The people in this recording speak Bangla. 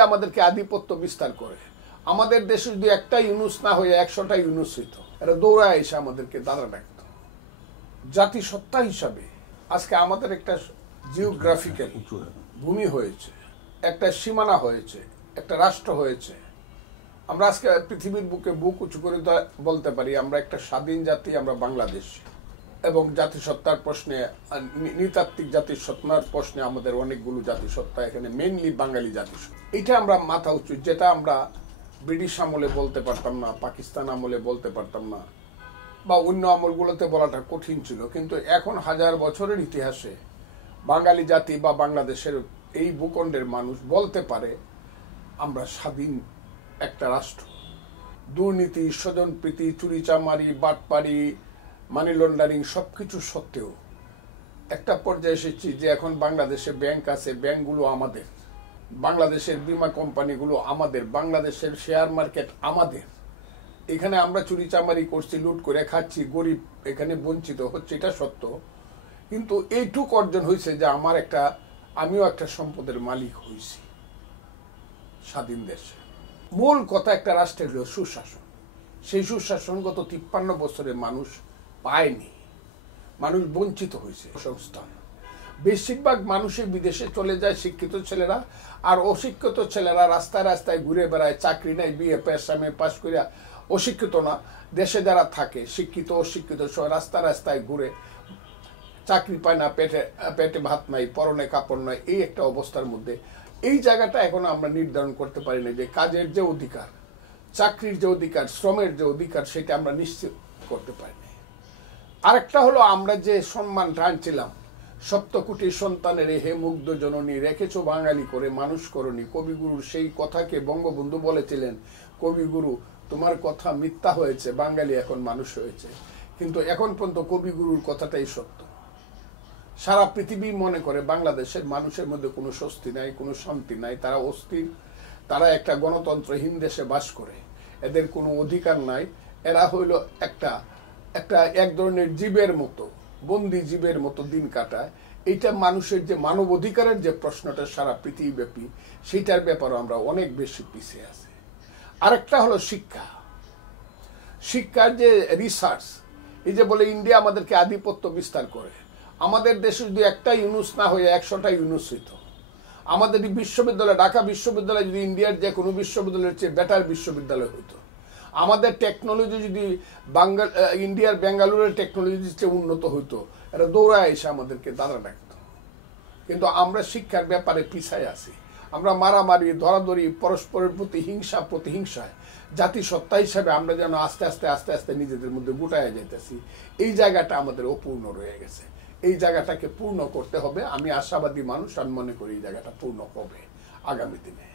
ইন্ডিয়া আমাদেরকে আধিপত্য বিস্তার করে, আমাদের দেশে যদি একটা ইউনুস না হয়ে 100টা ইউনুস হইত, এরা দৌড়ায় এসে আমাদেরকে দাঁড়া ডাকত। জাতিসত্তা হিসাবে আজকে আমাদের একটা জিওগ্রাফিক্যাল ভূমি হয়েছে, একটা সীমানা হয়েছে, একটা রাষ্ট্র হয়েছে। আমরা আজকে পৃথিবীর বুকে বুক উঁচু করে বলতে পারি আমরা একটা স্বাধীন জাতি, আমরা বাংলাদেশ। এবং জাতিসত্তার প্রশ্নে, নৃতাত্ত্বিক জাতিসত্তার প্রশ্নে আমাদের অনেকগুলো জাতিসত্তা, এখানে মেইনলি বাঙালি জাতিসত্তা। এটা আমরা মাথা উঁচু, যেটা আমরা ব্রিটিশ আমলে বলতে পারতাম না, পাকিস্তান আমলে বলতে পারতাম না, বা অন্য আমলগুলোতে বলাটা কঠিন ছিল। কিন্তু এখন 1000 বছরের ইতিহাসে বাঙালি জাতি বা বাংলাদেশের এই ভূখণ্ডের মানুষ বলতে পারে আমরা স্বাধীন একটা রাষ্ট্র। দুর্নীতি, স্বজনপ্রীতি, চুরিচামারি, বাটপারি, মানি লন্ডারিং সবকিছু সত্ত্বেও একটা পর্যায়ে এসেছি যে এখন বাংলাদেশে ব্যাংক আছে, ব্যাংকগুলো আমাদের, বাংলাদেশের বীমা কোম্পানিগুলো আমাদের, বাংলাদেশের শেয়ার মার্কেট আমাদের। এখানে আমরা চুরিচামারি করছি, লুট করে খাচ্ছি, গরিব এখানে বঞ্চিত হচ্ছে, এটা সত্য। কিন্তু এইটুক অর্জন হয়েছে যে আমিও একটা সম্পদের মালিক হয়েছি স্বাধীন দেশে। মূল কথা একটা রাষ্ট্রের হলো সুশাসন। সেই সুশাসন গত 53 বছরে মানুষ পায়নি, মানুষ বঞ্চিত হয়েছে। সংস্থান বেশিরভাগ মানুষই বিদেশে চলে যায়, শিক্ষিত ছেলেরা, আর অশিক্ষিত ছেলেরা রাস্তায় রাস্তায় ঘুরে বেড়ায়, চাকরি নাই, বিএ পাস করিয়া। অশিক্ষিত না, দেশে যারা থাকে শিক্ষিত অশিক্ষিত সব রাস্তায় রাস্তায় ঘুরে, চাকরি পায় না, পেটে ভাত নাই, পরনে কাপড় নাই, এই একটা অবস্থার মধ্যে। এই জায়গাটা এখন আমরা নির্ধারণ করতে পারি না যে কাজের যে অধিকার, চাকরির যে অধিকার, শ্রমের যে অধিকার, সেটা আমরা নিশ্চিত করতে পারি না। আরেকটা হলো আমরা যে সম্মান টানছিলাম, সপ্তকোটি সন্তানের হে মুগ্ধ জননী, রেখেছ বাঙালি করে মানুষ করনি। কবিগুরুর সেই কথাকে বঙ্গবন্ধু বলেছিলেন, কবিগুরু তোমার কথা মিথ্যা হয়েছে, বাঙালি এখন মানুষ হয়েছে। কিন্তু এখন পর্যন্ত কবিগুরুর কথাটাই সত্য। সারা পৃথিবী মনে করে বাংলাদেশের মানুষের মধ্যে কোনো স্বস্তি নাই, কোনো শান্তি নাই, তারা অস্থির, তারা একটা গণতন্ত্রহীন দেশে বাস করে, এদের কোনো অধিকার নাই। এরা হইল এক ধরনের জীবের মতো, বন্দি জীবের মতো দিন কাটায়। এইটা মানুষের যে মানব অধিকারের যে প্রশ্নটা সারা পৃথিবীব্যাপী, সেইটার ব্যাপারে আমরা অনেক বেশি পিছিয়ে আছি। আরেকটা হলো শিক্ষা, শিক্ষার যে রিসার্চ। এই যে বলে ইন্ডিয়া আমাদেরকে আধিপত্য বিস্তার করে, আমাদের দেশে যদি একটা ইউনুস না হয়ে 100টা ইউনুস হইত। আমাদের বিশ্ববিদ্যালয়, ঢাকা বিশ্ববিদ্যালয় যদি ইন্ডিয়ার যে কোনো বিশ্ববিদ্যালয়ের চেয়ে বেটার বিশ্ববিদ্যালয় হইতো। আমাদের টেকনোলজি যদি ইন্ডিয়ার বেঙ্গালুরুর টেকনোলজির চেয়ে উন্নত হইতো, এরা দৌড়ায় এসে আমাদেরকে দাঁড়া ডাকত। কিন্তু আমরা শিক্ষার ব্যাপারে পিছায় আছি। আমরা মারামারি, ধরাধরি, পরস্পরের প্রতি হিংসা, প্রতিহিংসায় জাতিসত্তা হিসাবে আমরা যেন আস্তে আস্তে আস্তে আস্তে নিজেদের মধ্যে গুটায় যেতেছি। এই জায়গাটা আমাদের অপূর্ণ রয়ে গেছে। এই জায়গাটাকে পূর্ণ করতে হবে। আমি আশাবাদী মানুষ, আমি মনে করি এই জায়গাটা পূর্ণ হবে আগামী দিনে।